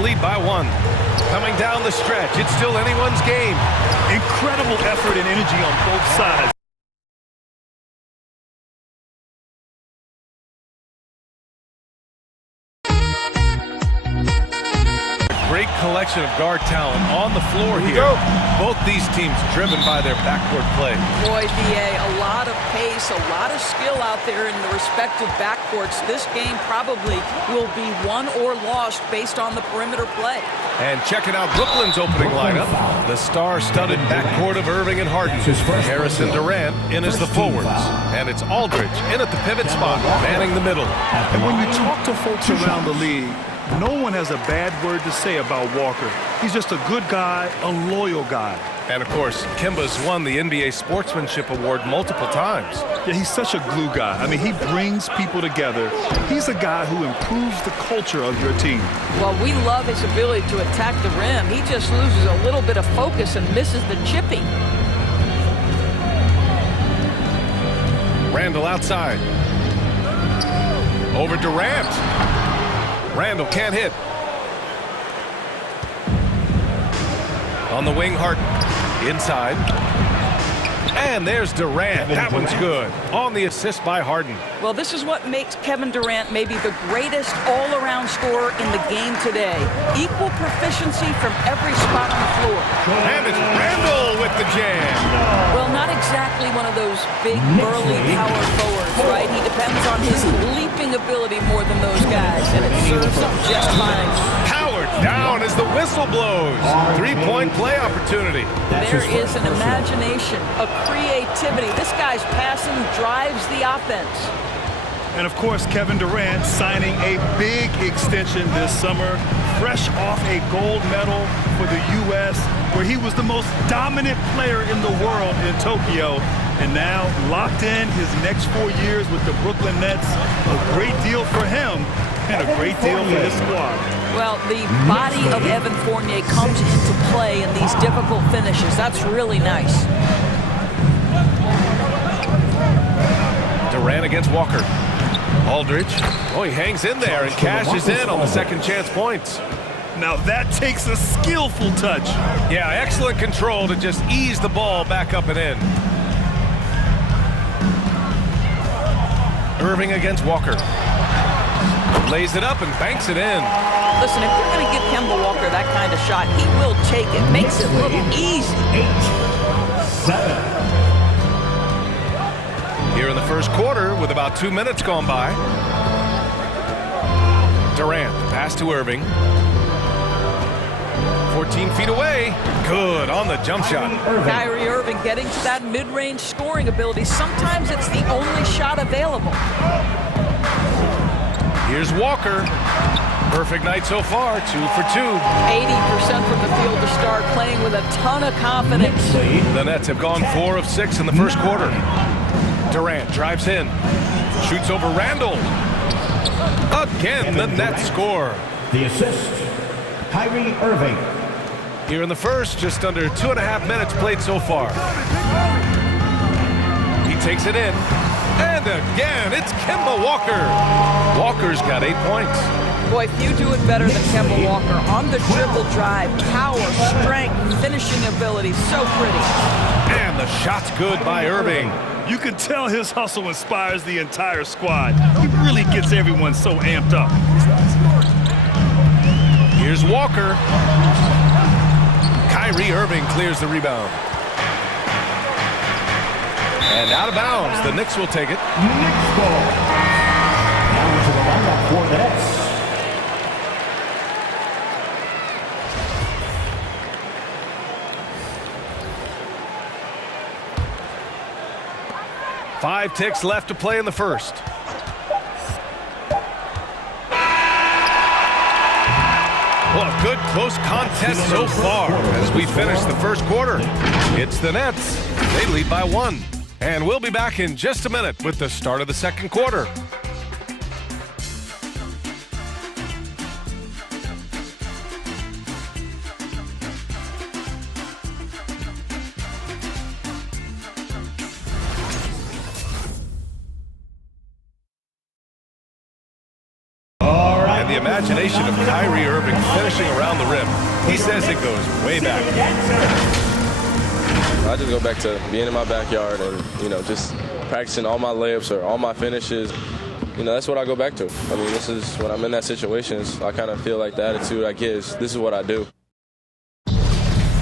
lead by 1. Coming down the stretch, it's still anyone's game. Incredible effort and energy on both sides. Great collection of guard talent on the floor here. Both these teams driven by their backcourt play. Boy, VA, a lot of pace, a lot of skill out there in the respective backcourts. This game probably will be won or lost based on the perimeter play. And checking out Brooklyn's opening lineup, the star-studded backcourt of Irving and Harden. Harrison Durant in as the forwards. And it's Aldridge in at the pivot spot, manning the middle. And when you talk to folks around the league, no one has a bad word to say about Walker. He's just a good guy, a loyal guy. And, of course, Kemba's won the NBA Sportsmanship Award multiple times. Yeah, he's such a glue guy. I mean, he brings people together. He's a guy who improves the culture of your team. Well, we love his ability to attack the rim. He just loses a little bit of focus and misses the chipping. Randall outside. Over Durant. Randall can't hit. On the wing, Harden. Inside. And there's Durant. That one's good. On the assist by Harden. Well, this is what makes Kevin Durant maybe the greatest all-around scorer in the game today. Equal proficiency from every spot on the floor. And it's Randall with the jam. Well, not exactly one of those big, burly power forwards, right? He depends on his leaping ability more than those guys, and it serves him just fine. Powered down as the whistle blows. Three-point play opportunity. There is an imagination, a creativity. This guy's passing drives the offense. And, of course, Kevin Durant signing a big extension this summer, fresh off a gold medal for the U.S., where he was the most dominant player in the world in Tokyo. And now locked in his next 4 years with the Brooklyn Nets. A great deal for him and a great deal for his squad. Well, the body of Evan Fournier comes into play in these difficult finishes. That's really nice. Durant against Walker. Aldridge. Oh, he hangs in there and cashes in on the second chance points. Now that takes a skillful touch. Yeah, excellent control to just ease the ball back up and in. Irving against Walker. Lays it up and banks it in. Listen, if you're going to give Kemba Walker that kind of shot, he will take it. Makes it look easy. 8-7. Here in the first quarter with about 2 minutes gone by. Durant, pass to Irving. 14 feet away. Good on the jump shot. Kyrie Irving getting to that mid-range scoring ability. Sometimes it's the only shot available. Here's Walker. Perfect night so far, 2 for 2. 80% from the field to start, playing with a ton of confidence. The Nets have gone 4 of 6 in the first quarter. Durant drives in. Shoots over Randall. Again, the Nets score. The assist, Kyrie Irving. Here in the first, just under 2.5 minutes played so far. He takes it in. And again, it's Kemba Walker. Walker's got 8 points. Boy, few do it better than Kemba Walker. On the dribble drive, power, strength, finishing ability, so pretty. And the shot's good by Irving. You can tell his hustle inspires the entire squad. He really gets everyone so amped up. Here's Walker. Kyrie Irving clears the rebound. And out of bounds, the Knicks will take it. Knicks ball. Now to the lineup for the Nets. Five ticks left to play in the first. Well, a good close contest so far as we finish the first quarter. It's the Nets. They lead by 1. And we'll be back in just a minute with the start of the second quarter. imagination of Kyrie Irving finishing around the rim. He says it goes way back. I just go back to being in my backyard and, just practicing all my layups or all my finishes. That's what I go back to. I mean, this is when I'm in that situation, I kind of feel like the attitude I get is this is what I do.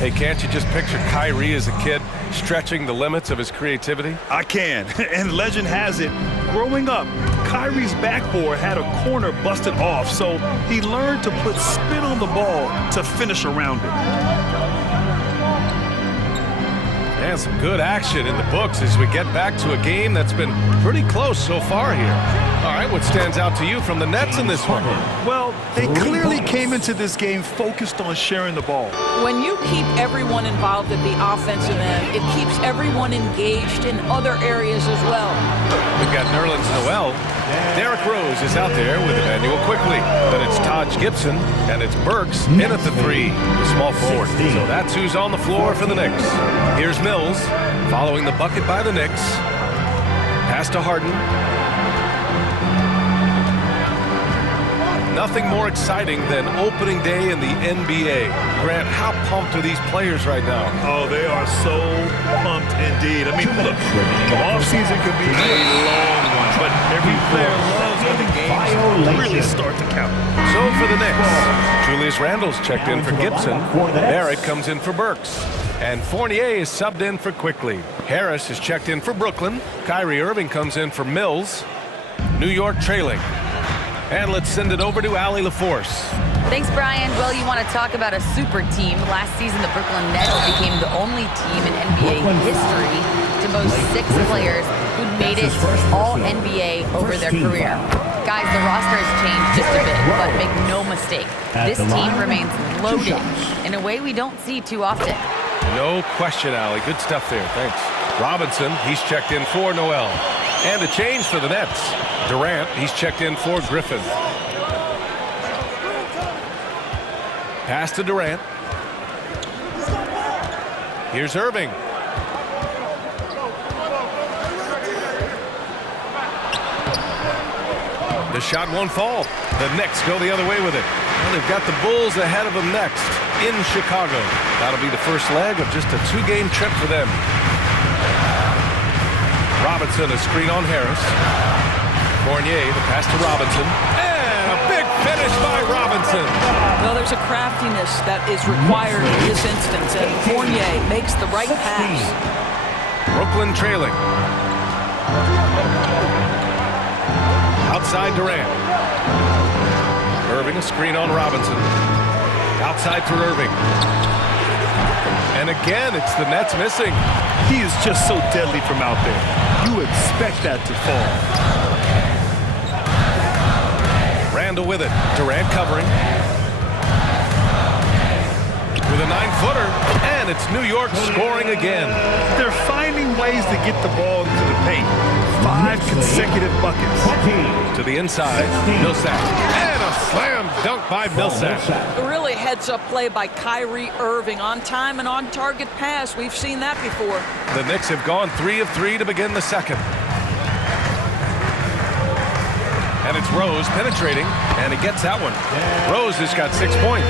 Hey, can't you just picture Kyrie as a kid stretching the limits of his creativity? I can. And legend has it, growing up, Kyrie's backboard had a corner busted off, so he learned to put spin on the ball to finish around it. And some good action in the books as we get back to a game that's been pretty close so far here. All right, what stands out to you from the Nets in this one? Well, they clearly came into this game focused on sharing the ball. When you keep everyone involved at the offensive end, it keeps everyone engaged in other areas as well. We've got Nerlens Noel. Derrick Rose is out there with Emmanuel quickly. Then it's Taj Gibson, and it's Burks in at the 3, the small forward. So that's who's on the floor for the Knicks. Here's Mills, following the bucket by the Knicks. Pass to Harden. Nothing more exciting than opening day in the NBA. Grant, how pumped are these players right now? Oh, they are so pumped indeed. I mean, look, the offseason could be a long one, but every player loves when the games really start to count. So for the Knicks, Julius Randle's checked in for Gibson. Barrett comes in for Burks. And Fournier is subbed in for Quickly. Harris is checked in for Brooklyn. Kyrie Irving comes in for Mills. New York trailing. And let's send it over to Allie LaForce. Thanks, Brian. Well, you want to talk about a super team. Last season, the Brooklyn Nets became the only team in NBA history to boast 6 players who'd made it all NBA over their career. Guys, the roster has changed just a bit, but make no mistake, this team remains loaded in a way we don't see too often. No question, Allie. Good stuff there. Thanks. Robinson, he's checked in for Noel. And a change for the Nets. Durant, he's checked in for Griffin. Pass to Durant. Here's Irving. The shot won't fall. The Knicks go the other way with it. And they've got the Bulls ahead of them next in Chicago. That'll be the first leg of just a 2-game trip for them. Robinson, a screen on Harris. Fournier, the pass to Robinson. And a big finish by Robinson. Well, there's a craftiness that is required in this instance, and Fournier makes the right pass. Brooklyn trailing. Outside Durant. Irving, a screen on Robinson. Outside for Irving. And again, it's the Nets missing. He is just so deadly from out there. You expect that to fall. Randle with it. Durant covering. With a 9-footer. And it's New York scoring again. They're finding ways to get the ball into the paint. 5 consecutive buckets. To the inside. Millsap. And a slam dunk by Millsap. Really heads-up play by Kyrie Irving. On time and on target pass. We've seen that before. The Knicks have gone 3 of 3 to begin the second. And it's Rose penetrating, and he gets that one. Rose has got 6 points.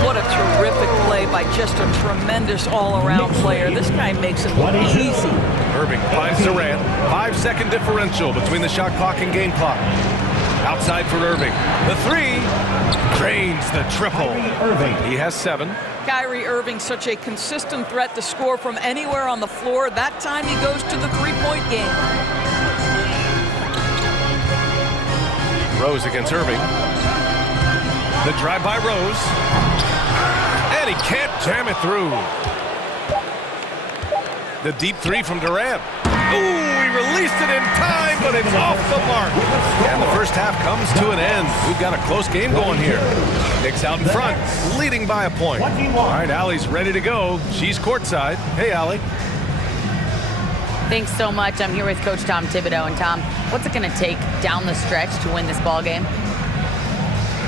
What a terrific play by just a tremendous all-around player. This guy makes it look easy. Irving finds Durant. 5-second differential between the shot clock and game clock. Outside for Irving. The 3 drains the triple. He has 7. Kyrie Irving, such a consistent threat to score from anywhere on the floor. That time he goes to the three-point game. Rose against Irving. The drive by Rose. And he can't jam it through. The deep 3 from Durant. Ooh, he released it in time, but it's off the mark. And the first half comes to an end. We've got a close game going here. Knicks out in front, leading by a point. All right, Allie's ready to go. She's courtside. Hey, Allie. Thanks so much. I'm here with Coach Tom Thibodeau. And Tom, what's it going to take down the stretch to win this ball game?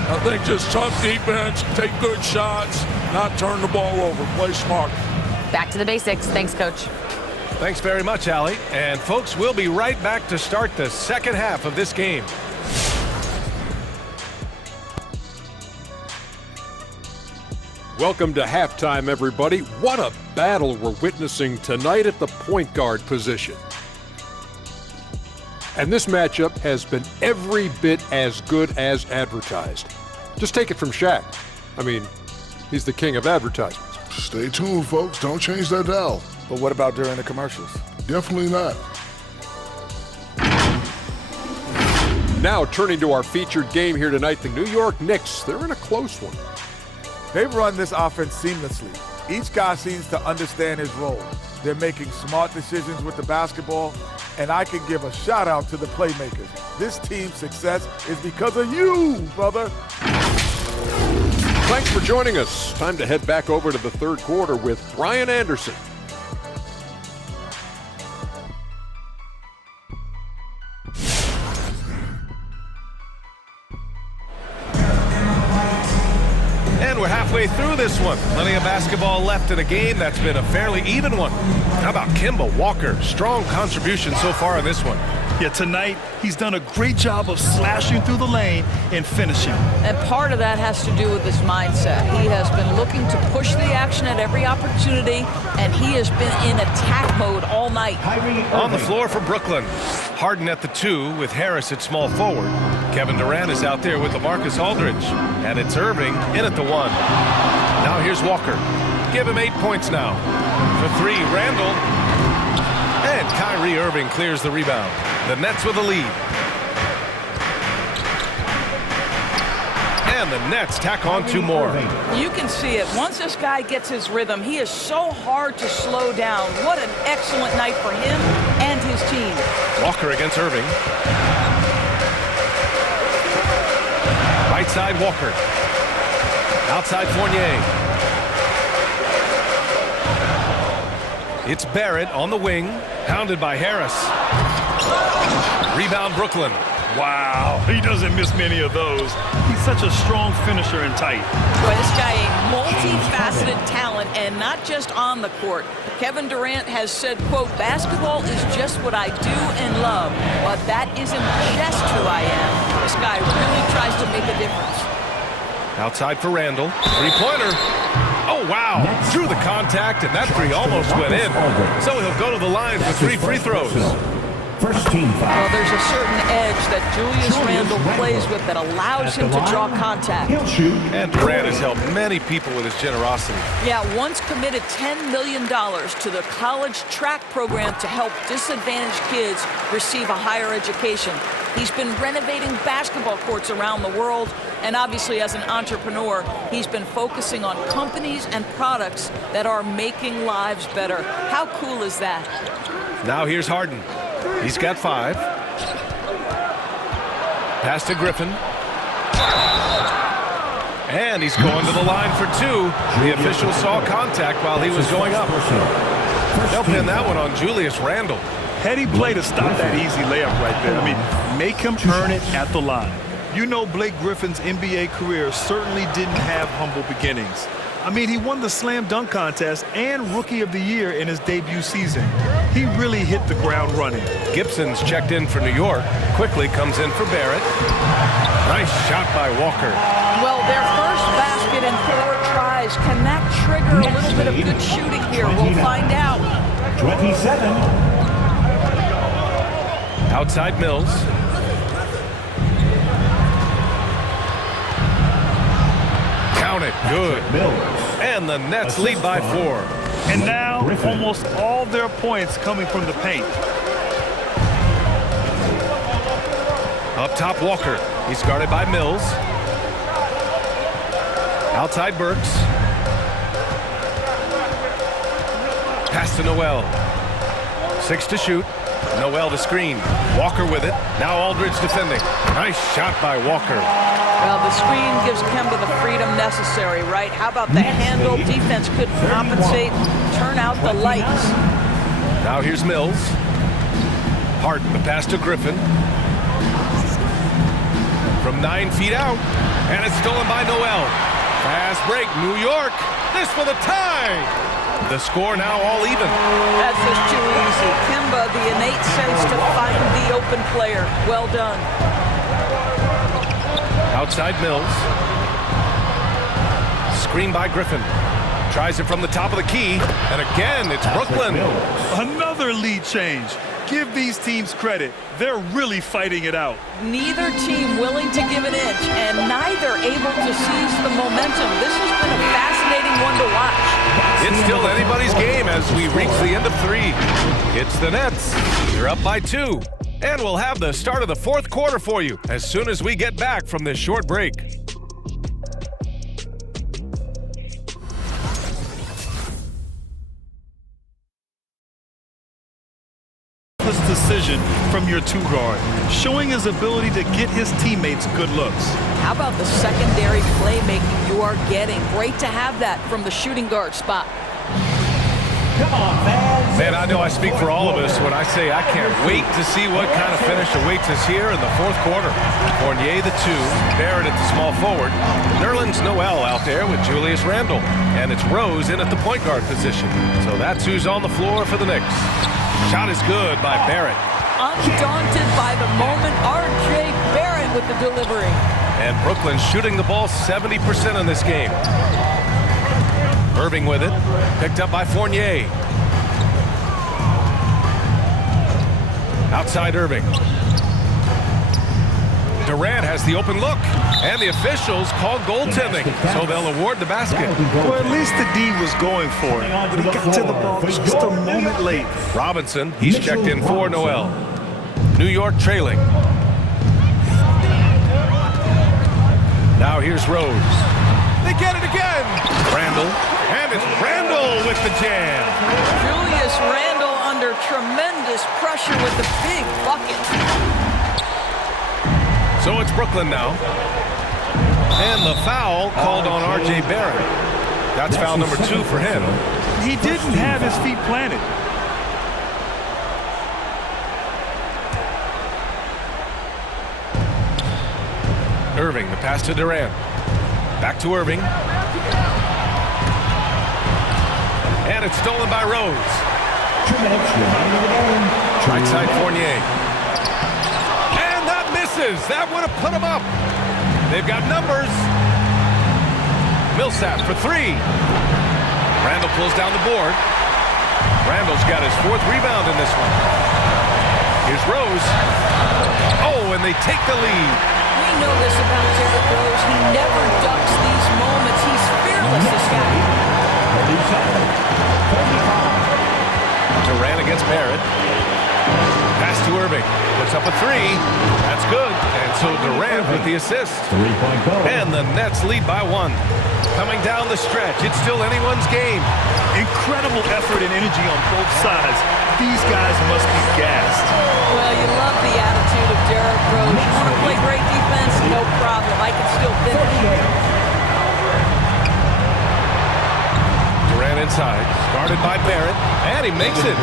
I think just tough defense, take good shots, not turn the ball over, play smart. Back to the basics. Thanks, Coach. Thanks very much, Allie. And folks, we'll be right back to start the second half of this game. Welcome to halftime, everybody. What a battle we're witnessing tonight at the point guard position. And this matchup has been every bit as good as advertised. Just take it from Shaq. I mean, he's the king of advertisements. Stay tuned, folks. Don't change that dial. But what about during the commercials? Definitely not. Now turning to our featured game here tonight, the New York Knicks. They're in a close one. They've run this offense seamlessly. Each guy seems to understand his role. They're making smart decisions with the basketball, and I can give a shout out to the playmakers. This team's success is because of you, brother. Thanks for joining us. Time to head back over to the third quarter with Brian Anderson. And we're halfway through this one. Plenty of basketball left in a game that's been a fairly even one. How about Kemba Walker? Strong contribution so far in this one. Yeah, tonight he's done a great job of slashing through the lane and finishing. And part of that has to do with his mindset. He has been looking to push the action at every opportunity, and he has been in attack mode all night. On the floor for Brooklyn. Harden at the 2 with Harris at small forward. Kevin Durant is out there with LaMarcus Aldridge. And it's Irving in at the 1. Now here's Walker. Give him 8 points now. For 3, Randall. And Kyrie Irving clears the rebound. The Nets with a lead. And the Nets tack on 2 more. You can see it. Once this guy gets his rhythm, he is so hard to slow down. What an excellent night for him and his team. Walker against Irving. Right side, Walker. Outside, Fournier. It's Barrett on the wing, pounded by Harris. Rebound, Brooklyn. Wow, he doesn't miss many of those. He's such a strong finisher and tight. Boy, this guy a multifaceted talent, and not just on the court. Kevin Durant has said, quote, basketball is just what I do and love, but that isn't just who I am. This guy really tries to make a difference. Outside for Randall. Three-pointer. Oh, wow. Drew the contact, and that 3 almost went in. So he'll go to the line for 3 free throws. First team foul. Well, there's a certain edge that Julius Randle plays with that allows him to draw contact. And Durant has helped many people with his generosity. Yeah, once committed $10 million to the college track program to help disadvantaged kids receive a higher education. He's been renovating basketball courts around the world, and obviously as an entrepreneur, he's been focusing on companies and products that are making lives better. How cool is that? Now here's Harden. He's got 5. Pass to Griffin. And he's going to the line for 2. The official saw contact while he was going up. They'll pin that one on Julius Randle. Heady play to stop that easy layup right there. I mean, make him earn it at the line. You know Blake Griffin's NBA career certainly didn't have humble beginnings. I mean, he won the slam dunk contest and Rookie of the Year in his debut season. He really hit the ground running. Gibson's checked in for New York. Quickly comes in for Barrett. Nice shot by Walker. Well, their first basket in 4 tries. Can that trigger a little bit of good shooting here? We'll find out. 27. Outside Mills. Count it. Good. And the Nets lead by 4. And now almost all their points coming from the paint. Up top, Walker. He's guarded by Mills. Outside Burks. Pass to Noel. 6 to shoot. Noel to screen. Walker with it. Now Aldridge defending. Nice shot by Walker. Well, the screen gives Kemba the freedom necessary, right? How about the handle? Defense could compensate, turn out the lights. Now here's Mills. Harden, the pass to Griffin. From 9 feet out. And it's stolen by Noel. Fast break, New York. This for the tie. The score now all even. That's just too easy. Kemba, the innate sense to find the open player. Well done. Outside Mills. Screen by Griffin. Tries it from the top of the key, and again, it's Brooklyn. Another lead change. Give these teams credit. They're really fighting it out. Neither team willing to give an inch, and neither able to seize the momentum. This has been a fascinating one to watch. It's still anybody's game as we reach the end of 3. It's the Nets. They're up by 2. And we'll have the start of the 4th quarter for you as soon as we get back from this short break. Decision from your 2-guard, showing his ability to get his teammates good looks. How about the secondary playmaking you are getting? Great to have that from the shooting guard spot. Come on, fans. Man, I know I speak for all of us when I say I can't wait to see what kind of finish awaits us here in the 4th quarter. Fournier the 2, Barrett at the small forward, Nerlens Noel out there with Julius Randle, and it's Rose in at the point guard position. So that's who's on the floor for the Knicks. Shot is good by Barrett. Undaunted by the moment, R.J. Barrett with the delivery. And Brooklyn shooting the ball 70% in this game. Irving with it, picked up by Fournier. Outside Irving. Durant has the open look, and the officials call goaltending, so they'll award the basket. Well, at least the D was going for it, but he got to the ball just a moment late. Robinson, he's checked in for Noel. New York trailing. Now here's Rose. They get it again. Randle, and it's Randle with the jam. Julius Randle under tremendous pressure with the big bucket. So it's Brooklyn now. And the foul called on R.J. Barrett. That's foul number 2 for him. He didn't have his feet planted. Irving, the pass to Durant. Back to Irving. And it's stolen by Rose. 2 minutes remaining in the game. Right side Fournier. That would have put them up. They've got numbers. Millsap for 3. Randle pulls down the board. Randle's got his 4th rebound in this one. Here's Rose. Oh, and they take the lead. We know this about Derrick Rose. He never ducks these moments. He's fearless, this guy. Durant against Barrett. Pass to Irving. Puts up a 3. That's good. And so Durant with the assist. 3-point goal. And the Nets lead by 1. Coming down the stretch, it's still anyone's game. Incredible effort and energy on both sides. These guys must be gassed. Well, you love the attitude of Derrick Rose. You want to play great defense? No problem. I can still finish. Durant inside, guarded by Barrett, and he makes it.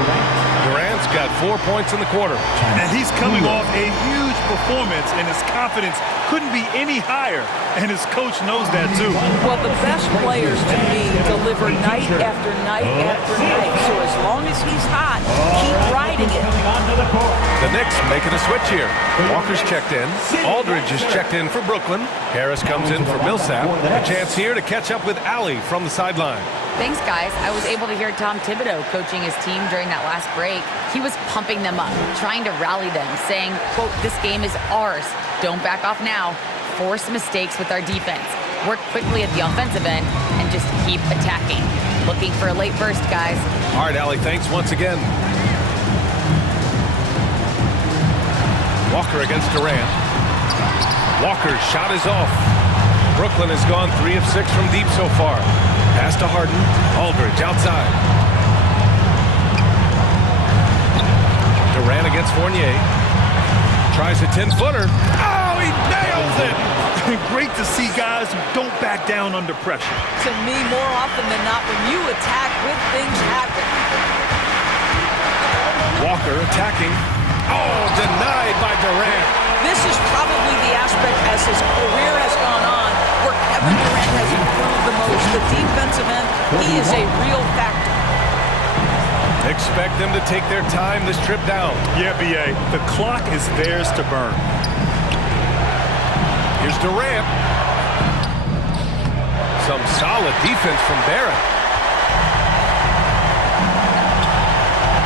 Durant's got 4 points in the quarter. And he's coming off a huge performance, and his confidence couldn't be any higher. And his coach knows that, too. Well, the best players, to me, deliver night after night after night. So as long as he's hot, keep riding it. The Knicks making a switch here. Walker's checked in. Aldridge is checked in for Brooklyn. Harris comes in for Millsap. A chance here to catch up with Allie from the sideline. Thanks, guys. I was able to hear Tom Thibodeau coaching his team during that last break. He was pumping them up, trying to rally them, saying, quote, "This game is ours. Don't back off now. Force mistakes with our defense. Work quickly at the offensive end and just keep attacking. Looking for a late burst, guys." All right, Allie, thanks once again. Walker against Durant. Walker's shot is off. Brooklyn has gone 3 of 6 from deep so far. Pass to Harden. Aldridge outside. Durant against Fournier. Tries a 10-footer. Oh, he nails it! Great to see guys who don't back down under pressure. To me, more often than not, when you attack, good things happen. Walker attacking. Oh, denied by Durant. This is probably the aspect as his career has gone on where Kevin Durant has improved the most. The defensive end, he is a real factor. Expect them to take their time this trip down. Yeah, B.A., the clock is theirs to burn. Here's Durant. Some solid defense from Barrett.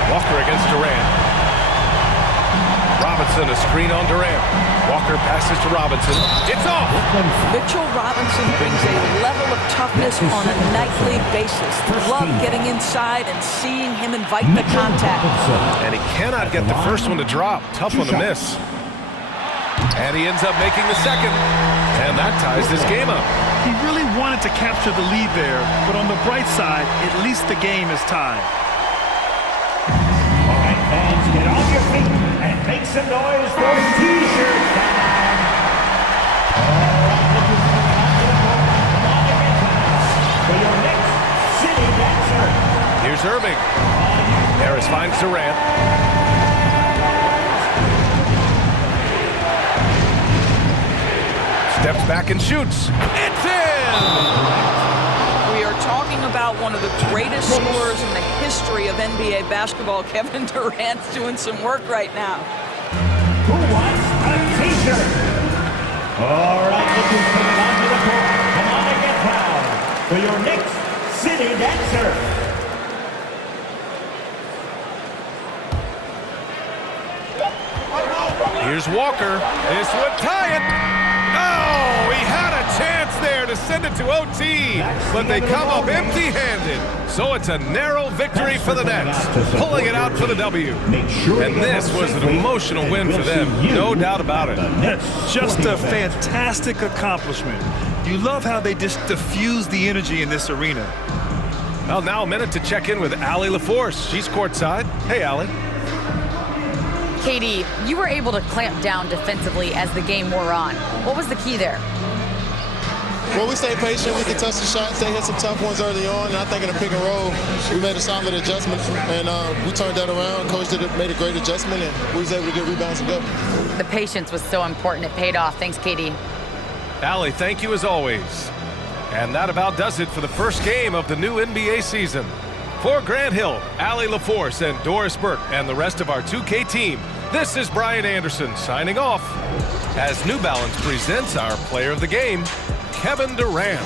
Walker against Durant. Robinson, a screen on Durant. Walker passes to Robinson. It's off! Mitchell Robinson brings a level of toughness on a nightly basis. Love getting inside and seeing him invite the contact. And he cannot get the first one to drop. Tough one to miss. And he ends up making the second. And that ties this game up. He really wanted to capture the lead there, but on the bright side, at least the game is tied. All right, fans, get on your feet and make some noise for T-shirt time. For your next city dancer. Here's Irving. Harris finds Durant. Steps back and shoots. It's in! We are talking about one of the greatest scorers in the history of NBA basketball. Kevin Durant's doing some work right now. Who wants a T-shirt? All right, looking for the on to the court. Come on and get down for your next city dancer. Here's Walker. This would tie it. Oh, he had a chance there to send it to OT, but they come up empty-handed. So it's a narrow victory for the Nets, pulling it out for the W. And this was an emotional win for them, no doubt about it. That's just a fantastic accomplishment. You love how they just diffuse the energy in this arena. Well, now a minute to check in with Allie LaForce. She's courtside. Hey, Allie. Katie, you were able to clamp down defensively as the game wore on. What was the key there? Well, we stayed patient. We could touch the shots. They hit some tough ones early on. And I think in the pick and roll, we made a solid adjustment. And we turned that around. Coach made a great adjustment, and we was able to get rebounds and go. The patience was so important. It paid off. Thanks, Katie. Allie, thank you as always. And that about does it for the first game of the new NBA season. For Grant Hill, Allie LaForce, and Doris Burke, and the rest of our 2K team, this is Brian Anderson signing off as New Balance presents our player of the game, Kevin Durant.